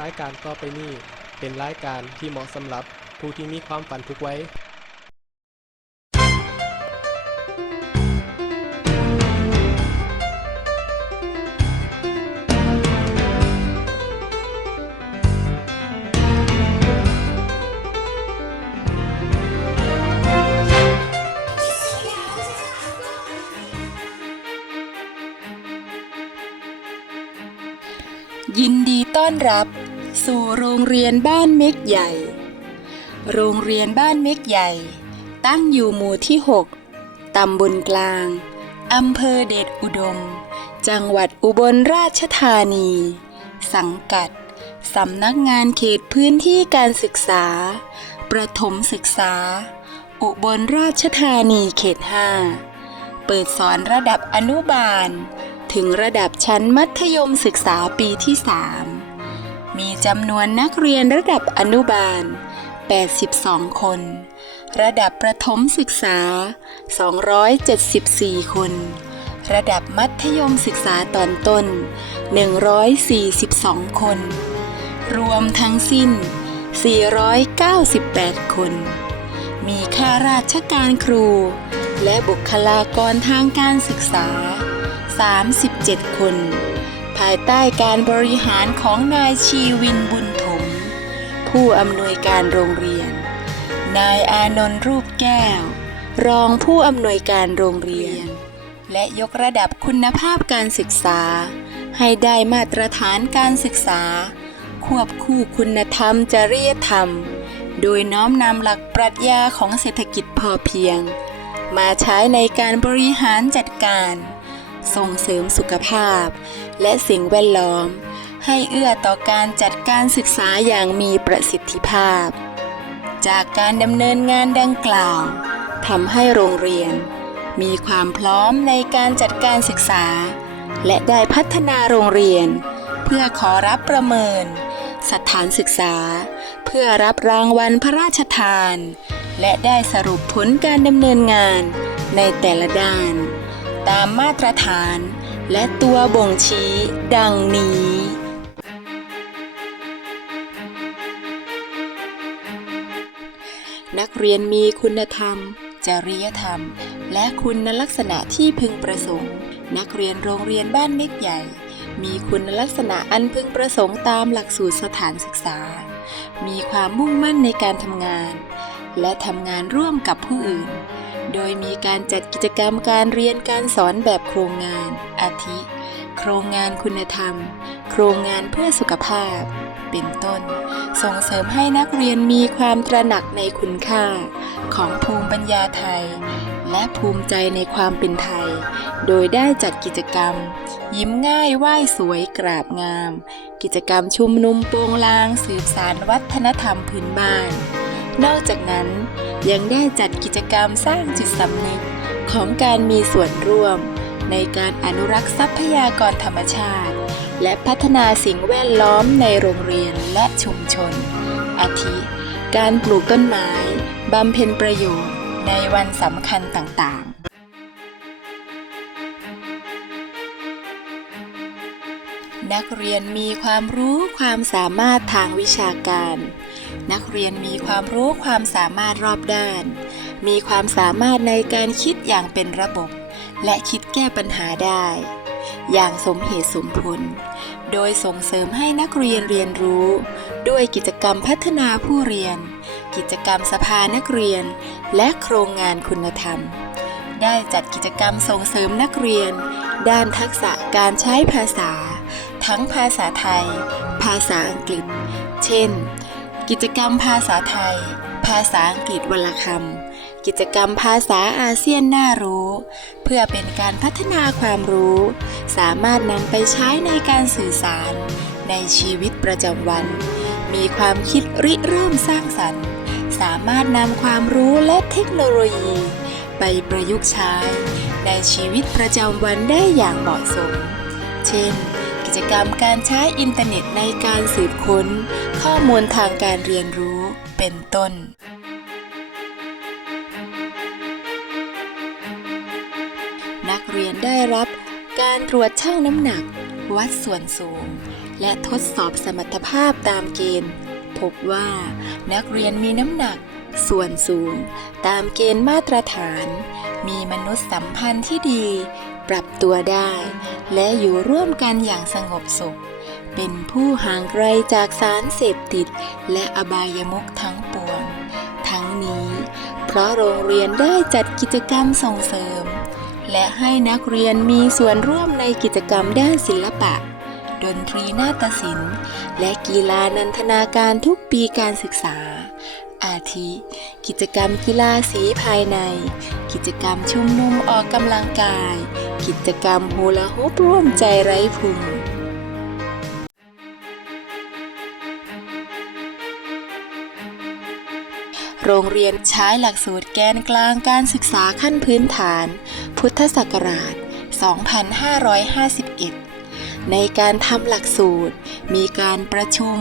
รายการต่อไปนี้เป็นรายการที่เหมาะสำหรับผู้ที่มีความฝันทุกไวัยยินดีต้อนรับ สู่โรงเรียนบ้านเม็กใหญ่ โรงเรียนบ้านเม็กใหญ่ ตั้งอยู่หมู่ที่ 6 ตำบลกลาง อำเภอเดชอุดม จังหวัดอุบลราชธานี สังกัด สำนักงานเขตพื้นที่การศึกษา ประถมศึกษา อุบลราชธานีเขต 5 เปิดสอนระดับอนุบาล ถึงระดับชั้นมัธยมศึกษาปีที่ 3 มีจำนวนนักเรียนระดับอนุบาล 82 คน ระดับประถมศึกษา 274 คน ระดับมัธยมศึกษาตอนต้น 142 คน รวมทั้งสิ้น 498 คน มีข้าราชการครู และบุคลากรทางการศึกษา 37 คน ภายใต้การบริหารของนายชีวินบุญถม ผู้อำนวยการโรงเรียน นายอานนท์รูปแก้ว รองผู้อำนวยการโรงเรียน และยกระดับคุณภาพการศึกษา ให้ได้มาตรฐานการศึกษา ควบคู่คุณธรรมจริยธรรม โดยน้อมนำหลักปรัชญาของเศรษฐกิจพอเพียง มาใช้ในการบริหารจัดการ ส่งเสริมสุขภาพ และสิ่งแวดล้อม ให้เอื้อต่อการจัดการศึกษาอย่างมีประสิทธิภาพ จากการดำเนินงานดังกล่าวทำให้โรงเรียน มีความพร้อมในการจัดการศึกษา และได้พัฒนาโรงเรียน เพื่อขอรับประเมิน สถานศึกษา เพื่อรับรางวัลพระราชทาน และได้สรุปผลการดำเนินงานในแต่ละด้าน ตามมาตรฐาน และตัวบ่งชี้ดังนี้ นักเรียนมีคุณธรรม จริยธรรม และคุณลักษณะที่พึงประสงค์ นักเรียนโรงเรียนบ้านเม็กใหญ่ มีคุณลักษณะอันพึงประสงค์ตามหลักสูตรสถานศึกษา มีความมุ่งมั่นในการทำงาน และทำงานร่วมกับผู้อื่น โดยมีการจัดกิจกรรมการเรียนการสอนแบบโครงงาน อาทิ โครงงานคุณธรรม โครงงานเพื่อสุขภาพ เป็นต้น ส่งเสริมให้นักเรียนมีความตระหนักในคุณค่า ของภูมิปัญญาไทย และภูมิใจในความเป็นไทย โดยได้จัดกิจกรรม ยิ้มง่ายไหว้สวยกราบงาม กิจกรรมชุมนุมโปงลาง สืบสารวัฒนธรรมพื้นบ้าน นอกจากนั้นยังได้จัดกิจกรรมสร้างจิตสำนึกของการมีส่วนร่วม ในการอนุรักษ์ทรัพยากรธรรมชาติ และพัฒนาสิ่งแวดล้อมในโรงเรียนและชุมชน อาทิ การปลูกต้นไม้บำเพ็ญประโยชน์ในวันสำคัญต่างๆ นักเรียนมีความรู้ความสามารถทางวิชาการ นักเรียนมีความรู้ความสามารถรอบด้าน มีความสามารถในการคิดอย่างเป็นระบบ และคิดแก้ปัญหาได้ อย่างสมเหตุสมผล โดยส่งเสริมให้นักเรียนเรียนรู้ ด้วยกิจกรรมพัฒนาผู้เรียน กิจกรรมสภานักเรียน และโครงงานคุณธรรม ได้จัดกิจกรรมส่งเสริมนักเรียน ด้านทักษะการใช้ภาษา ทั้งภาษาไทย ภาษาอังกฤษ เช่น กิจกรรมภาษาไทย ภาษาอังกฤษวลคำกิจกรรมภาษาอาเซียนน่ารู้ เพื่อเป็นการพัฒนาความรู้ สามารถนำไปใช้ในการสื่อสาร ในชีวิตประจำวัน มีความคิดริเริ่มสร้างสรรค์ สามารถนำความรู้และเทคโนโลยี ไปประยุกต์ใช้ในชีวิตประจำวันได้อย่างเหมาะสม เช่น จกรรมการใช้อินเทอร์เน็ตในการสืบค้น ข้อมูลทางการเรียนรู้เป็นต้นนักเรียนได้รับการตรวจชั่งน้ำหนัก วัดส่วนสูง และทดสอบสมรรถภาพตามเกณฑ์ พบว่านักเรียนมีน้ำหนัก ส่วนสูง ตามเกณฑ์มาตรฐาน มีมนุษยสัมพันธ์ที่ดี ปรับตัวได้ และอยู่ร่วมกันอย่างสงบสุข เป็นผู้ห่างไกลจากสารเสพติด และอบายมุขทั้งปวง ทั้งนี้ เพราะโรงเรียนได้จัดกิจกรรมส่งเสริม และให้นักเรียนมีส่วนร่วมในกิจกรรมด้านศิลปะ ดนตรีนาฏศิลป์ และกีฬานันทนาการทุกปีการศึกษาอาทิ กิจกรรมกีฬาสีภายใน กิจกรรมชุมนุมออกกำลังกาย กิจกรรมโฮลาฮปร่วมใจไร้พุงโรงเรียนใช้หลักสูตรแกนกลางการศึกษาขั้นพื้นฐาน พุทธศักราช 2551 ในการทำหลักสูตร มีการประชุม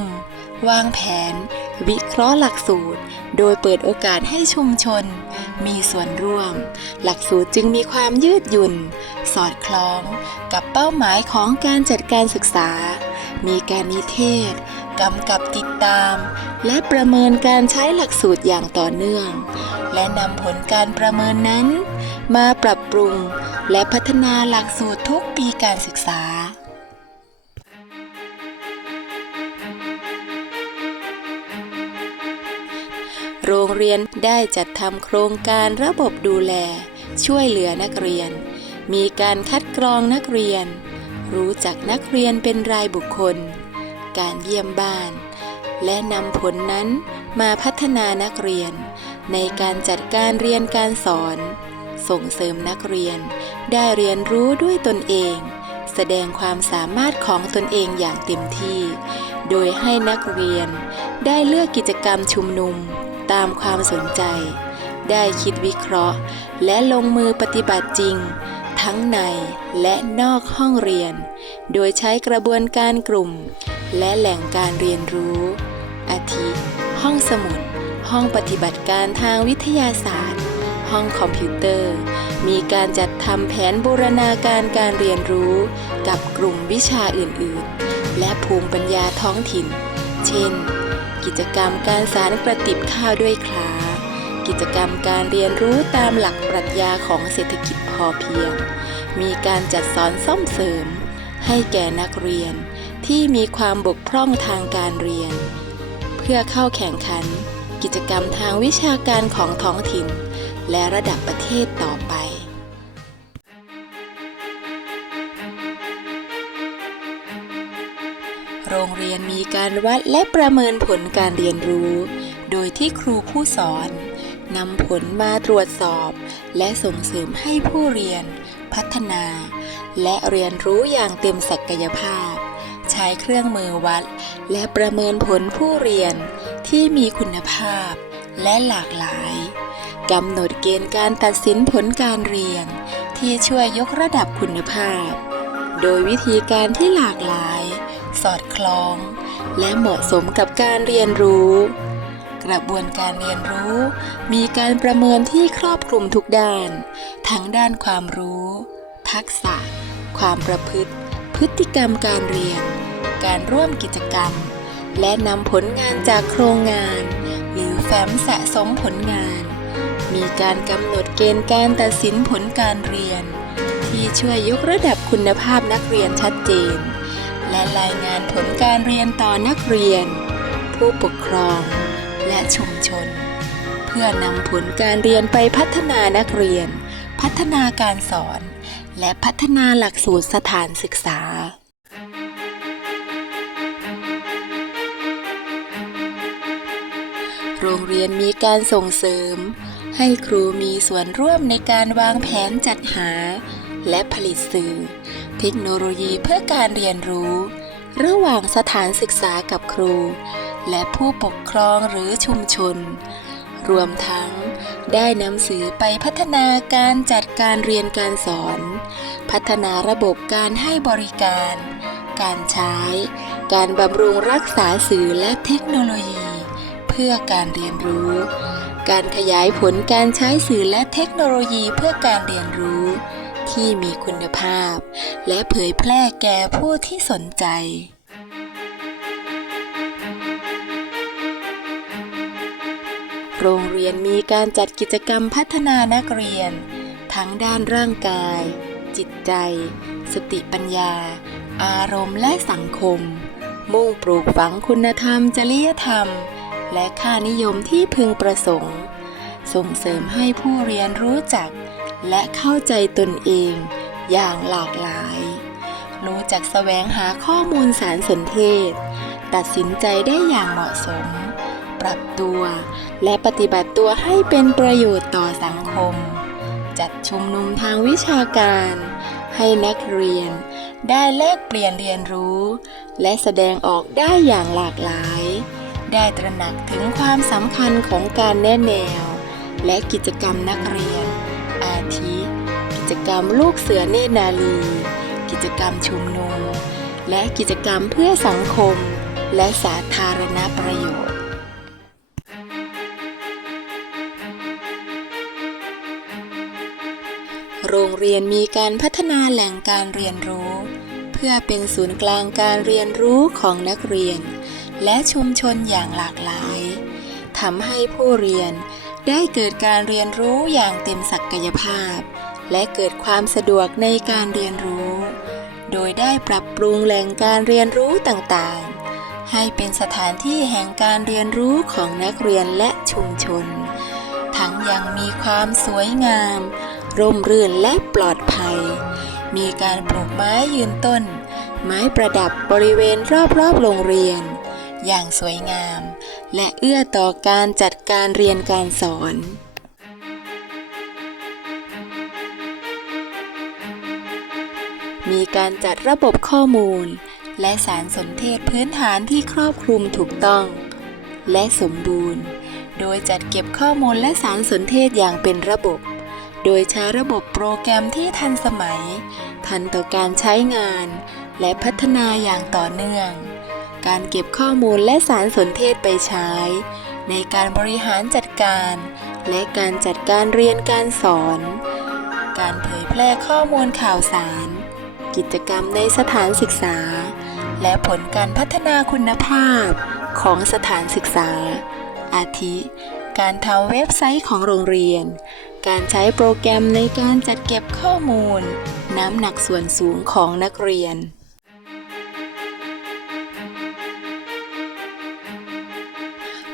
วางแผน วิเคราะห์หลักสูตร โดยเปิดโอกาสให้ชุมชน มีส่วนร่วม หลักสูตรจึงมีความยืดหยุ่น สอดคล้องกับเป้าหมายของการจัดการศึกษา มีการนิเทศกำกับติดตาม และประเมินการใช้หลักสูตรอย่างต่อเนื่อง และนำผลการประเมินนั้น มาปรับปรุง และพัฒนาหลักสูตรทุกปีการศึกษา โรงเรียนได้จัดทำโครงการระบบดูแล ช่วยเหลือนักเรียน มีการคัดกรองนักเรียน รู้จักนักเรียนเป็นรายบุคคล การเยี่ยมบ้าน และนำผลนั้นมาพัฒนานักเรียน ในการจัดการเรียนการสอน ส่งเสริมนักเรียน ได้เรียนรู้ด้วยตนเอง แสดงความสามารถของตนเองอย่างเต็มที่ โดยให้นักเรียนได้เลือกกิจกรรมชุมนุม ตามความสนใจ ได้คิดวิเคราะห์ และลงมือปฏิบัติจริง ทั้งในและนอกห้องเรียน โดยใช้กระบวนการกลุ่ม และแหล่งการเรียนรู้ อาทิ ห้องสมุด ห้องปฏิบัติการทางวิทยาศาสตร์ ห้องคอมพิวเตอร์ มีการจัดทำแผนบูรณาการการเรียนรู้ กับกลุ่มวิชาอื่นๆ และภูมิปัญญาท้องถิ่น เช่น กิจกรรมการสารกระติบข้าวด้วยคลากิจกรรมการเรียนรู้ตามหลักปรัชญาของเศรษฐกิจพอเพียง มีการจัดสอนซ่อมเสริม ให้แก่นักเรียนที่มีความบกพร่องทางการเรียน เพื่อเข้าแข่งขัน กิจกรรมทางวิชาการของท้องถิ่น และระดับประเทศต่อไป การวัดและประเมินผลการเรียนรู้ โดยที่ครูผู้สอนนำผลมาตรวจสอบ และส่งเสริมให้ผู้เรียน พัฒนา และเรียนรู้อย่างเต็มศักยภาพ ใช้เครื่องมือวัด และประเมินผลผู้เรียนที่มีคุณภาพ และหลากหลายกำหนดเกณฑ์การตัดสินผลการเรียน ที่ช่วยยกระดับคุณภาพ โดยวิธีการที่หลากหลาย สอดคล้อง และเหมาะสมกับการเรียนรู้ กระบวนการเรียนรู้ มีการประเมินที่ครอบคลุมทุกด้าน ทั้งด้านความรู้ ทักษะ ความประพฤติ พฤติกรรมการเรียน การร่วมกิจกรรม และนำผลงานจากโครงงาน หรือแฟ้มสะสมผลงาน มีการกำหนดเกณฑ์การตัดสินผลการเรียน ที่ช่วยยกระดับคุณภาพนักเรียนชัดเจน และรายงานผลการเรียนต่อนักเรียน ผู้ปกครองและชุมชน เพื่อนำผลการเรียนไปพัฒนานักเรียน พัฒนาการสอน และพัฒนาหลักสูตรสถานศึกษาโรงเรียนมีการส่งเสริม ให้ครูมีส่วนร่วมในการวางแผนจัดหา และผลิตสื่อ เทคโนโลยีเพื่อการเรียนรู้ ระหว่างสถานศึกษากับครู และผู้ปกครองหรือชุมชน รวมทั้งได้นำสื่อไปพัฒนาการจัดการเรียนการสอน พัฒนาระบบการให้บริการ การใช้ การบำรุงรักษาสื่อและเทคโนโลยี เพื่อการเรียนรู้ การขยายผลการใช้สื่อและเทคโนโลยีเพื่อการเรียนรู้ ที่มีคุณภาพ และเผยแพร่แก่ผู้ที่สนใจโรงเรียนมีการจัดกิจกรรมพัฒนานักเรียน ทั้งด้านร่างกาย จิตใจ สติปัญญา อารมณ์และสังคม มุ่งปลูกฝังคุณธรรม จริยธรรม และค่านิยมที่พึงประสงค์ ส่งเสริมให้ผู้เรียนรู้จัก และเข้าใจตนเองอย่างหลากหลาย รู้จักแสวงหาข้อมูลสารสนเทศ ตัดสินใจได้อย่างเหมาะสม ปรับตัว และปฏิบัติตัวให้เป็นประโยชน์ต่อสังคม จัดชุมนุมทางวิชาการ ให้นักเรียน ได้แลกเปลี่ยนเรียนรู้ และแสดงออกได้อย่างหลากหลาย ได้ตระหนักถึงความสำคัญของการแนะแนว และกิจกรรมนักเรียน อาทิกิจกรรมลูกเสือเนตรนาลี กิจกรรมชุมนุม และกิจกรรมเพื่อสังคม และสาธารณประโยชน์โรงเรียนมีการพัฒนาแหล่งการเรียนรู้ เพื่อเป็นศูนย์กลางการเรียนรู้ของนักเรียน และชุมชนอย่างหลากหลายทำให้ผู้เรียน ได้เกิดการเรียนรู้อย่างเต็มศักยภาพ และเกิดความสะดวกในการเรียนรู้ โดยได้ปรับปรุงแหล่งการเรียนรู้ต่างๆ ให้เป็นสถานที่แห่งการเรียนรู้ของนักเรียนและชุมชน ทั้งยังมีความสวยงาม ร่มรื่นและปลอดภัย มีการปลูกไม้ยืนต้น ไม้ประดับบริเวณรอบๆโรงเรียน อย่างสวยงาม และเอื้อต่อการจัดการเรียนการสอน มีการจัดระบบข้อมูล และสารสนเทศพื้นฐานที่ครอบคลุมถูกต้อง และสมบูรณ์ โดยจัดเก็บข้อมูลและสารสนเทศอย่างเป็นระบบ โดยใช้ระบบโปรแกรมที่ทันสมัย ทันต่อการใช้งาน และพัฒนาอย่างต่อเนื่อง การเก็บข้อมูลและสารสนเทศไปใช้ ในการบริหารจัดการ และการจัดการเรียนการสอน การเผยแพร่ข้อมูลข่าวสาร กิจกรรมในสถานศึกษา และผลการพัฒนาคุณภาพของสถานศึกษา อาทิ การทำเว็บไซต์ของโรงเรียน การใช้โปรแกรมในการจัดเก็บข้อมูล น้ำหนักส่วนสูงของนักเรียน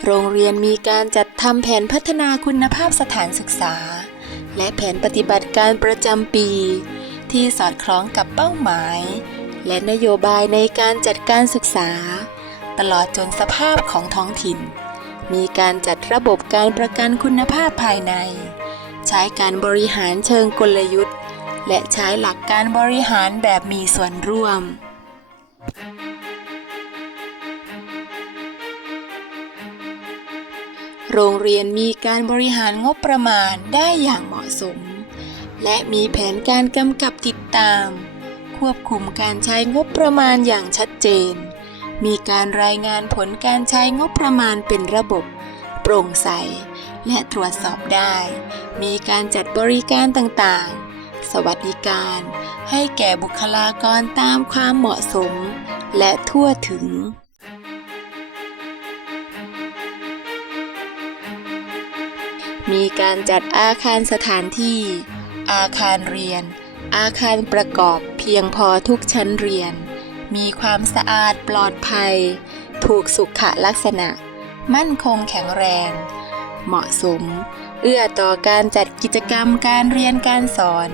โรงเรียนมีการจัดทำแผนพัฒนาคุณภาพสถานศึกษา และแผนปฏิบัติการประจำปี ที่สอดคล้องกับเป้าหมาย และนโยบายในการจัดการศึกษา ตลอดจนสภาพของท้องถิ่น มีการจัดระบบการประกันคุณภาพภายใน ใช้การบริหารเชิงกลยุทธ์ และใช้หลักการบริหารแบบมีส่วนร่วม โรงเรียนมีการบริหารงบประมาณได้อย่างเหมาะสม และมีแผนการกำกับติดตาม ควบคุมการใช้งบประมาณอย่างชัดเจน มีการรายงานผลการใช้งบประมาณเป็นระบบ โปร่งใส และตรวจสอบได้ มีการจัดบริการต่างๆ สวัสดิการ ให้แก่บุคลากรตามความเหมาะสม และทั่วถึง มีการจัดอาคารสถานที่ อาคารเรียน อาคารประกอบเพียงพอทุกชั้นเรียน มีความสะอาดปลอดภัย ถูกสุขลักษณะ มั่นคงแข็งแรง เหมาะสม เอื้อต่อการจัดกิจกรรมการเรียนการสอน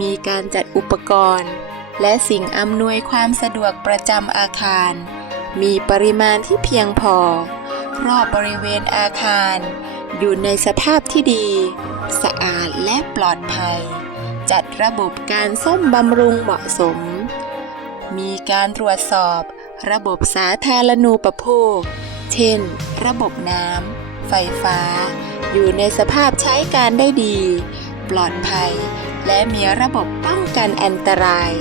มีการจัดอุปกรณ์ และสิ่งอำนวยความสะดวกประจำอาคาร มีปริมาณที่เพียงพอ รอบบริเวณอาคาร อยู่ในสภาพที่ดี สะอาดและปลอดภัย จัดระบบการซ่อมบำรุงเหมาะสม มีการตรวจสอบ ระบบสาธารณูปโภค เช่น ระบบน้ำ ไฟฟ้า อยู่ในสภาพใช้การได้ดี ปลอดภัย และมีระบบป้องกันอันตราย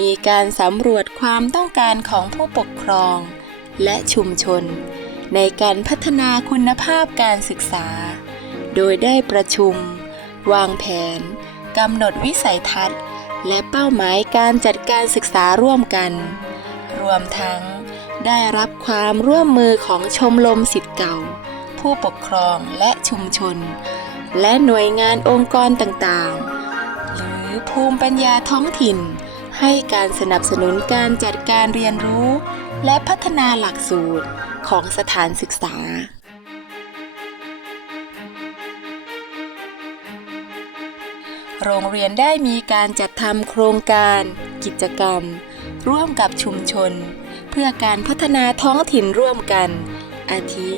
มีการสำรวจความต้องการของผู้ปกครอง และชุมชน ในการพัฒนาคุณภาพการศึกษา โดยได้ประชุม วางแผนกำหนดวิสัยทัศน์ และเป้าหมายการจัดการศึกษาร่วมกัน รวมทั้งได้รับความร่วมมือของชมรมสิทธิ์เก่า ผู้ปกครองและชุมชน และหน่วยงานองค์กรต่างๆ หรือภูมิปัญญาท้องถิ่น ให้การสนับสนุนการจัดการเรียนรู้ และพัฒนาหลักสูตรของสถานศึกษา โรงเรียนได้มีการจัดทำโครงการ กิจกรรม ร่วมกับชุมชน เพื่อการพัฒนาท้องถิ่นร่วมกัน อาทิ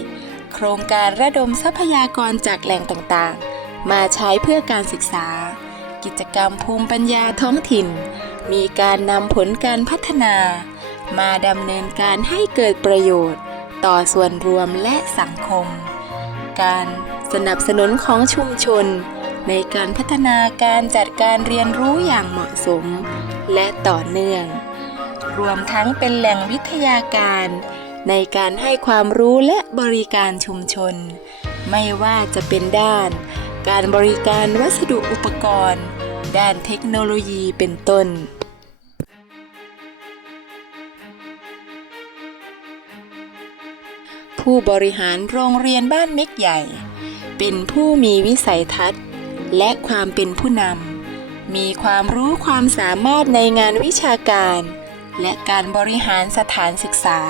โครงการระดมทรัพยากรจากแหล่งต่างๆ มาใช้เพื่อการศึกษา กิจกรรมภูมิปัญญาท้องถิ่น มีการนำผลการพัฒนา มาดำเนินการให้เกิดประโยชน์ ต่อส่วนรวมและสังคม การสนับสนุนของชุมชน ในการพัฒนาการจัดการเรียนรู้อย่างเหมาะสม และต่อเนื่อง รวมทั้งเป็นแหล่งวิทยาการ ในการให้ความรู้และบริการชุมชน ไม่ว่าจะเป็นด้าน การบริการวัสดุอุปกรณ์ ด้านเทคโนโลยีเป็นต้นผู้บริหารโรงเรียนบ้านเม็กใหญ่ เป็นผู้มีวิสัยทัศน์ และความเป็นผู้นำ มีความรู้ความสามารถในงานวิชาการ และการบริหารสถานศึกษา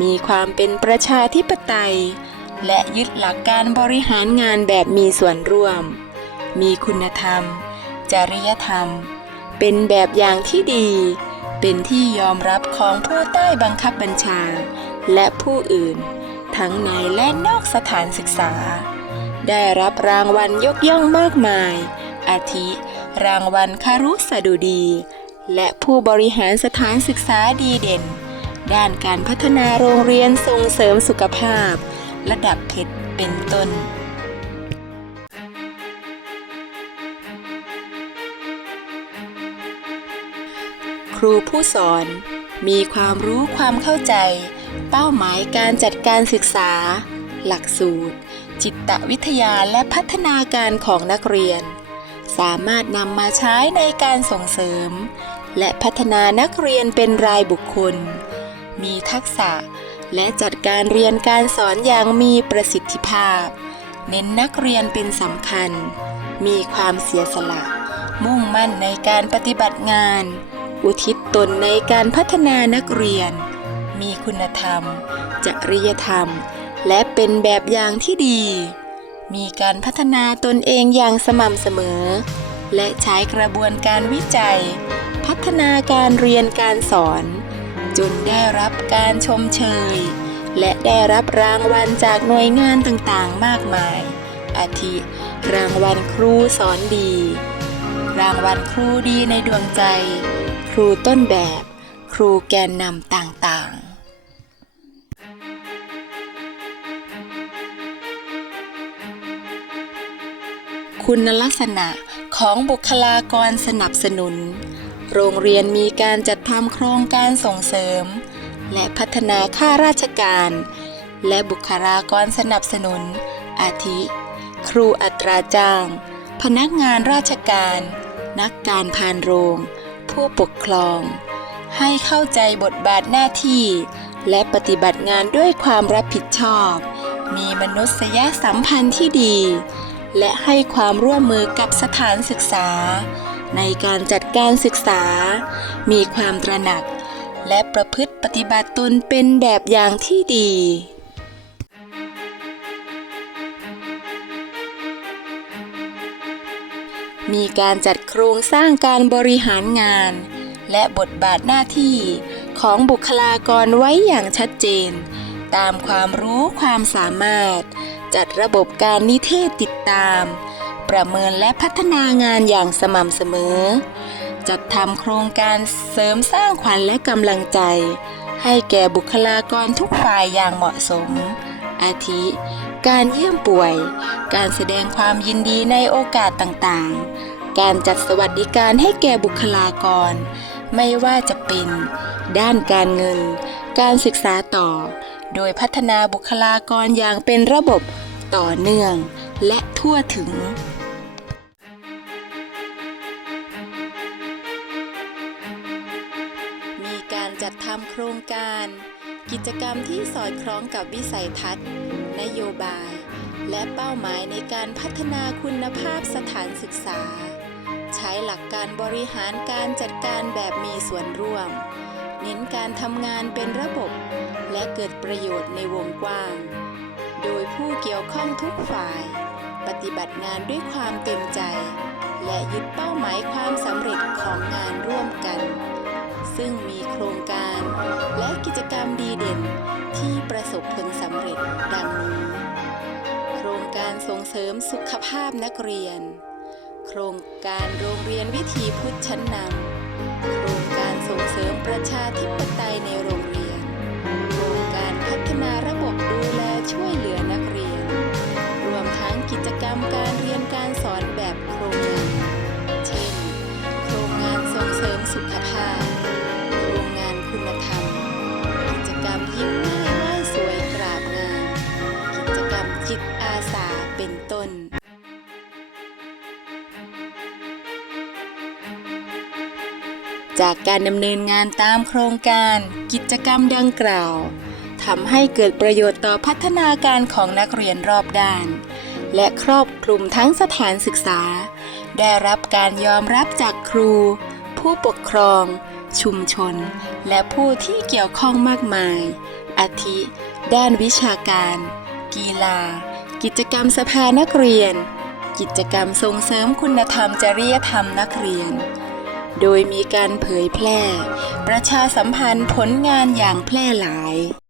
มีความเป็นประชาธิปไตย และยึดหลักการบริหารงานแบบมีส่วนร่วม มีคุณธรรม จริยธรรม เป็นแบบอย่างที่ดี เป็นที่ยอมรับของผู้ใต้บังคับบัญชา และผู้อื่น ทั้งในและนอกสถานศึกษา ได้รับรางวัลยกย่องมากมาย อาทิ รางวัลคารุสดุดี และผู้บริหารสถานศึกษาดีเด่น ด้านการพัฒนาโรงเรียนส่งเสริมสุขภาพ ระดับเพชรเป็นต้น รูผู้สอน มีความรู้ความเข้าใจ เป้าหมายการจัดการศึกษา หลักสูตร จิตวิทยาและพัฒนาการของนักเรียน สามารถนำมาใช้ในการส่งเสริม และพัฒนานักเรียนเป็นรายบุคคล มีทักษะและจัดการเรียนการสอนอย่างมีประสิทธิภาพ เน้นนักเรียนเป็นสำคัญ มีความเสียสละ มุ่งมั่นในการปฏิบัติงาน อุทิศตนในการพัฒนานักเรียน มีคุณธรรม จริยธรรม และเป็นแบบอย่างที่ดี มีการพัฒนาตนเองอย่างสม่ำเสมอ และใช้กระบวนการวิจัย พัฒนาการเรียนการสอน จนได้รับการชมเชย และได้รับรางวัลจากหน่วยงานต่างๆ มากมาย อาทิ รางวัลครูสอนดี รางวัลครูดีในดวงใจ ครูต้นแบบ ครูแกนนำต่างๆคุณลักษณะของบุคลากรสนับสนุน โรงเรียนมีการจัดทำโครงการส่งเสริม และพัฒนาข้าราชการ และบุคลากรสนับสนุน อาทิ ครูอัตราจ้าง พนักงานราชการ นักการพานโรง ผู้ปกครอง ให้เข้าใจบทบาทหน้าที่ และปฏิบัติงานด้วยความรับผิดชอบ มีมนุษยสัมพันธ์ที่ดี และให้ความร่วมมือกับสถานศึกษา ในการจัดการศึกษา มีความตระหนัก และประพฤติปฏิบัติตนเป็นแบบอย่างที่ดี มีการจัดโครงสร้างการบริหารงาน และบทบาทหน้าที่ของบุคลากรไว้อย่างชัดเจน ตามความรู้ความสามารถ จัดระบบการนิเทศติดตาม ประเมินและพัฒนางานอย่างสม่ำเสมอ จัดทำโครงการเสริมสร้างขวัญและกำลังใจ ให้แก่บุคลากรทุกฝ่ายอย่างเหมาะสม อาทิ การเยี่ยมป่วย การแสดงความยินดีในโอกาสต่างๆ การจัดสวัสดิการให้แก่บุคลากร ไม่ว่าจะเป็น ด้านการเงิน การศึกษาต่อ โดยพัฒนาบุคลากรอย่างเป็นระบบต่อเนื่องและทั่วถึงิจกรรมที่สอดคล้องกับวิสัยทัศน์ นโยบาย และเป้าหมายในการพัฒนาคุณภาพสถานศึกษา ใช้หลักการบริหารการจัดการแบบมีส่วนร่วม เน้นการทำงานเป็นระบบ และเกิดประโยชน์ในวงกว้าง โดยผู้เกี่ยวข้องทุกฝ่าย ปฏิบัติงานด้วยความเต็มใจ และยึดเป้าหมายความสำเร็จของงานร่วมกัน ซึ่งมีโครงการ เสริมสุขภาพนักเรียน โครงการโรงเรียนวิถีพุทธชั้นนำ โครงการส่งเสริมประชาธิปไตยในโรงเรียน โครงการพัฒนาระบบดูแลช่วยเหลือนักเรียน รวมทั้งกิจกรรมการเรียนการสอนแบบโครงงาน เช่น โครงงานส่งเสริมสุขภาพ โครงงานคุณธรรม กิจกรรมยิ้มง่ายไหว้สวยกราบงามกิจกรรมจิตอาสาเป็น จากการดำเนินงานตามโครงการ กิจกรรมดังกล่าวทำให้เกิดประโยชน์ต่อพัฒนาการของนักเรียนรอบด้าน และครอบคลุมทั้งสถานศึกษา ได้รับการยอมรับจากครู ผู้ปกครอง ชุมชน และผู้ที่เกี่ยวข้องมากมาย อาทิ ด้านวิชาการ กีฬา กิจกรรมสภานักเรียน กิจกรรมส่งเสริมคุณธรรมจริยธรรมนักเรียน โดยมีการเผยแพร่ ประชาสัมพันธ์ผลงานอย่างแพร่หลาย